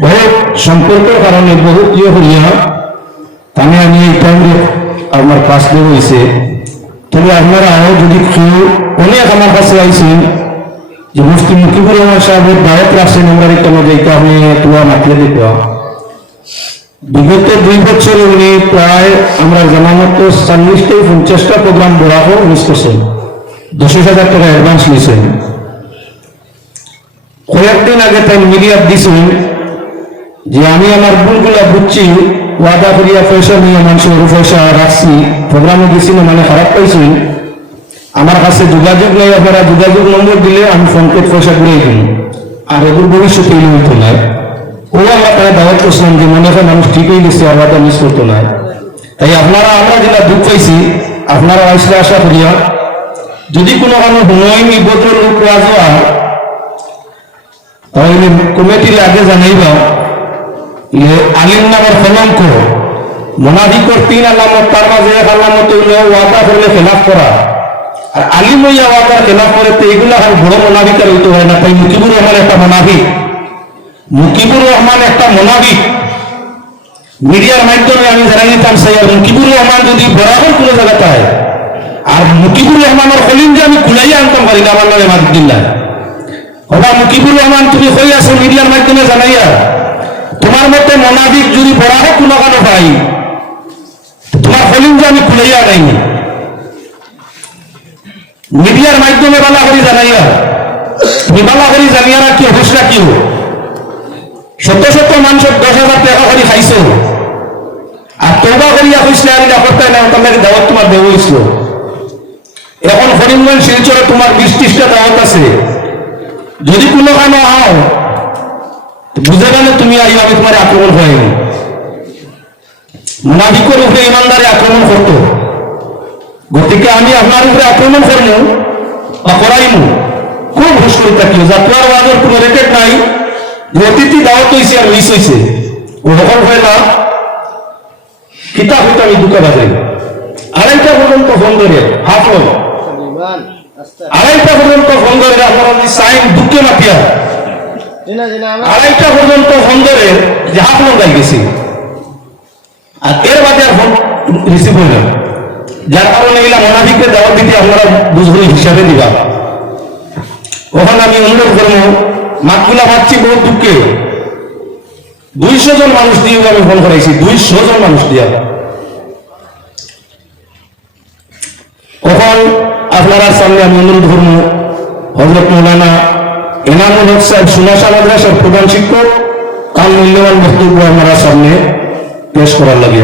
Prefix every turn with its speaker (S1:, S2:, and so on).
S1: বহুত সম্পর্কের কারণে বহুত ইয়ে হইয়া তানে আমি এই টাইমে আমার পাশ দিয়ে হয়েছে তবে আপনারা যদি কেউ অনেক আমার কাছে আইছেন, যে মুফতি মুকিবুর রহমান সাহেবের দায়ক রাখছেন আমরা একটা যাইতে আপনি তুয়া মাতিয়ে দিতে বিগত দুই বছরে উনি প্রায় আমরা জানা মতো চল্লিশটাই পঞ্চাশটা প্রোগ্রাম বরাহ মিস করছেন। দশ হাজার টাকা অ্যাডভান্স নিয়েছেন। কয়েকদিন আগে তাই মিডিয়ার দিছেন যে আমি আমার ভুলগুলা বুঝছি, ওয়াদা করিয়া পয়সা নিয়ে মানুষের পয়সা রাখছি, প্রোগ্রামে গেছিল মানে খারাপ পাইছেন আমার কাছে যোগাযোগ নেই, আপনারা যোগাযোগ নম্বর দিলে আমি ফোন পে পয়সা ঘুরে দিন আর এগুলো ভবিষ্যতে এই হইতো না। ও আমরা তারা দাওয়াত করছিলাম যে মনে হয় মানুষ ঠিক হয়ে গেছে আমরা মিস করতো না। তাই আপনারা, আমরা যেটা দুঃখ পাইছি, আপনারা আসলে আশা করিয়া, যদি কোনো কারণে হুমায়ুন ভদ্র লোক পাওয়া যাওয়া তাহলে কমিটির আগে জানাইবা আলিম নামের কলঙ্ক মোনাফিকর তিন আলামত তার মাঝে এক আলামত হইল ওয়াদা করলে খেলাফ করা। আর আলিম হইয়া ওয়াদার খেলাফ করে তো এগুলো আর বড় মোনাফিকার হইতে হয় না। তাই মুকিবুর রহমান একটা মোনাফিক। মুকিবুর রহমান একটা মোনাফিক। মিডিয়ার মাধ্যমে আমি জানা নিতাম সেই আর মুকিবুর রহমান যদি বরাবর কোনো জায়গাতে হয় আর মুকিবুর রহমানের হলিম যে আমি কুলাইয়া আনতাম পারি না, আমার নামে মাদিল্লা ওটা মুকিবুর রহমান তুমি হই আছো মিডিয়ার মাধ্যমে জানাইয়া? তোমার মতে মোনাফিক যদি বরাবর কোনো কানো পাই, তোমার হলিম যে আমি কুলাইয়া নাইনি মিডিয়ার মাধ্যমে বালা করি জানাইয়া, তুমি বালা করি জানিয়া না কি অবস্থা কি শত শত মানুষের দশ হাজার টাকা করে খাইছো। আর তোবা করিয়া কইসলে আমি দেখতে না তোমাকে দাওয়াত তোমার দেব হইছিল এখন ফরিমগঞ্জ শিলচরে তোমার বিশ ত্রিশটা দাওয়াত আছে। যদি কোনো কানো আও বুঝে গেলে তুমি আমি তোমার আক্রমণ হয়নি। মুনাফিকের উপরে ইমানদারে আক্রমণ করতো। গতিকে আমি আপনার উপরে আক্রমণ করব বা করাইমু খুব হুশ করে থাকিও জাতুয়ার ওয়াজের কোনো রেটেড নাই। অতিথি দাওয়াত হয়েছে আর মিস হয়েছে ওরকম হয় না। কিতাব হইতে আমি দুটো বাজে। আড়াইটা পর্যন্ত ফোন করে হাফ
S2: ইমান আস্তে।
S1: আড়াইটা পর্যন্ত ফোন করে আপনারা সাইন
S2: জিনা আমার
S1: আড়াইটা পর্যন্ত ফোন করে যে হাফ যাই গেছি। আর এর বাদে আর ফোন রিসিভ হইল যার কারণে এগুলা মোনাফিককে দাওয়াত দিতে আপনারা বুঝবই হিসাবে দিবা। ওখানে আমি অনুরোধ করব মাতগুলা পাচ্ছি বহু দুঃখে। দুইশো জন মানুষ দিয়ে আমি ফোন করাইছি, দুইশো জন মানুষ দিয়া। কখন আপনারা সামনে আমি অনুরোধ করব হজরত মৌলানা এনামুল হক সাহেব সুনাশা মাদ্রাসার প্রধান শিক্ষক কাল মূল্যবান বক্তব্য আমরা সামনে পেশ করার লাগে